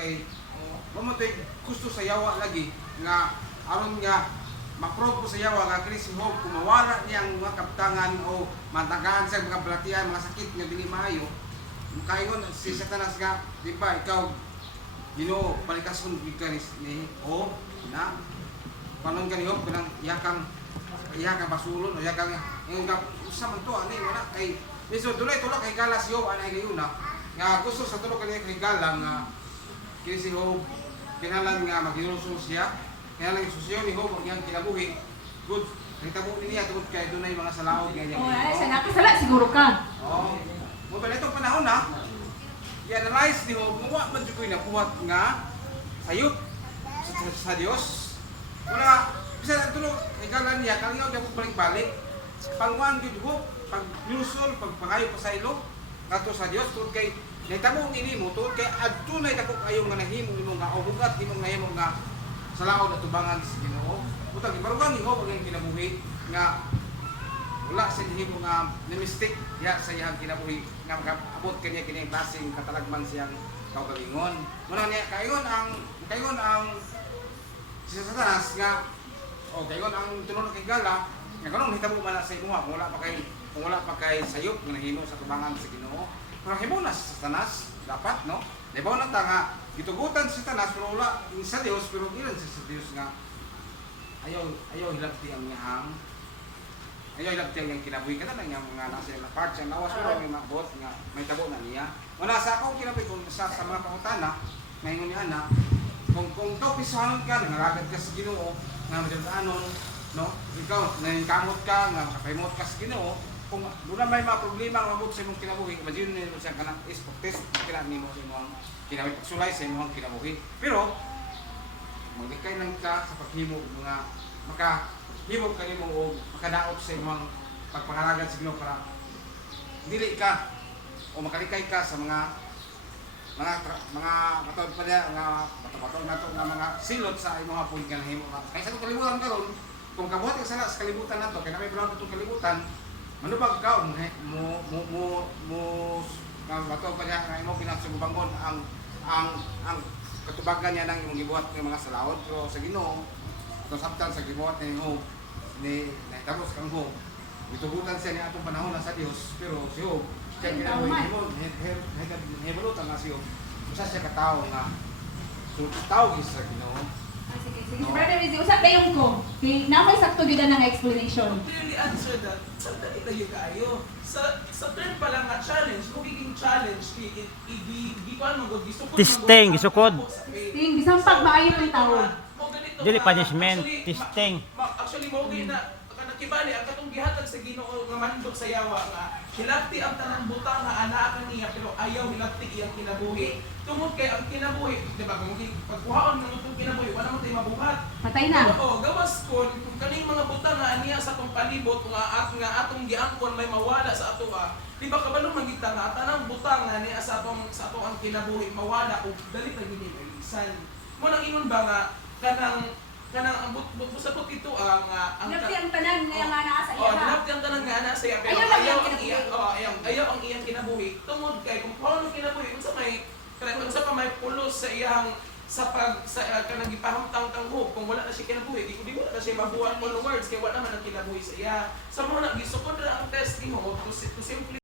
kay mamatay gusto sa yawa lagi nga aron nga ma-prove ko sa yawa nga kini si Job kung mawala niya ang mga kaptangan o matagaan sa mga balatian, mga sakit nga dili maayo. Kaingon si Satanas nga, di ba ikaw Ginoo palikason gid ka ni o na panon ka ni Job kanang iyakang basulon o iyakang ingon ka usa man to ani wala kay biso dulay tulak kay galas Job anay gayuna nga gusto sa tulo kaniya kay galang nga kini si Job kinahanglan nga maghinuso siya. Kaya lang susiyo ni Job ang iyang kinabuhi. Good. Nagtabo niya tungod kay dunay mga salaod nga niya. Ay, sa nakasala siguro ka. Oo. Mo pala itong panahon na. I-analyze ni Job, muwa man jud koy nabuhat nga sayop sa Dios. Wala bisa tulog kay galan niya kalingaw gyud balik-balik. Pangwan gyud Job, pag lusol, pagpangayo pa sa ilo kato sa Dios tungod kay nagtabo ini mo tungod kay adunay dako kayo nga nahimo nimo nga ubugat nimo nahimo nga sa laod at tubangan sa Ginoo. Butang ibarugan ni Job ang kinabuhi nga wala sa himo nga ni-mistake ya sa iyang kinabuhi nga makaabot kaniya kini klaseng katalagman siyang kaugalingon. Muna niya kayon ang si Satanas nga kayon ang tunod kay gala nga kanon hitabo man sa imuha kung wala pa kay sayop nga nahimo sa tubangan sa Ginoo. Pero himo na sa Satanas dapat no. Dibaw na ta nga gitugutan si Satanas pero wala sa Dios pero ilan sa Dios nga ayaw hilabti ang iyang kinabuhi ka na nga mga nasa yung part siya nawas pero may mabot nga may tabo na niya. Wala sa akong kinabuhi kung sa mga pangutana ngayon niya na kung ikaw pisahan ka nangaragad ka sa Ginoo nga madalaanon no ikaw naningkamot ka nga makapaymot ka sa Ginoo kung doon may mga problema ang mabot sa imong kinabuhi, imagine nyo siya ka ng test kailangan mo sa imong kinabuhi, pagsulay sa imong kinabuhi. Pero, maglikay lang ka sa paghimo mga makahimo ka nimo o makadaot sa imong pagpangaragad sa Ginoo para dili ka o makalikay ka sa mga matawag pa niya, matawag na ito nga mga silot sa imong hapon ka nahimo. Kaya sa kalibutan karon kung kabuhat ka sa kalibutan na ito, kaya na may brown itong kalibutan, manubag ka bato pa niya nga imo pinagsugubangon ang katubagan niya ng imong gibuhat ng mga salaod pero sa Ginoo to sabtan sa gibuhat ni nahitabo sa Job gitugutan siya ni atong panahon na sa Dios pero si Job kaya ginabuhi mo hebalutan nga si Job usa siya ka tawo nga tawag sa Ginoo. Sige, Brother Rizzy, usap dayon ko. Namay sakto gyud ng explanation. Clearly answer that. Sabta ita yung kayo. Sa term pa lang nga challenge, magiging challenge, ikuan mo, gisukod. Testing, gisukod. Testing, bisampag maayo ang tao. Dili punishment, testing. Actually, mawagay na, nakibali, ang katong gihatag sa Ginoo nga mandog sa yawa nga, hilapti ang tanang butang nga anaakan niya, pero ayaw hilapti iyang kinabuhi. Tungod kay ang kinabuhi, di ba, pagkuhaon ng itong kinabuhi, wala mo tayo mabuhat. Patay na. Oo, gawas ko, kung kaning mga butang nga aniya sa atong palibot, nga atong giangkon may mawala sa ato di ba kabalo magita nga, tanang butang nga aniya sa atong ang kinabuhi, mawala, o dali na ginilisan. Munang ingon ba nga, kanang ang busapot ito ang Hinapti ang tanan nga naa sa iya. hinapti ang tanan nga ana sa iya pero ayaw ang iyang kinabuhi tungod kay kung paano kinabuhi unsa pa may pulos sa iyang sa kanang gipahamtang Job kung wala na siya kinabuhi di wala na siya mabuhat onwards kay wala man ang kinabuhi sa iya sa mga gisukod ra ang test ni Job to simply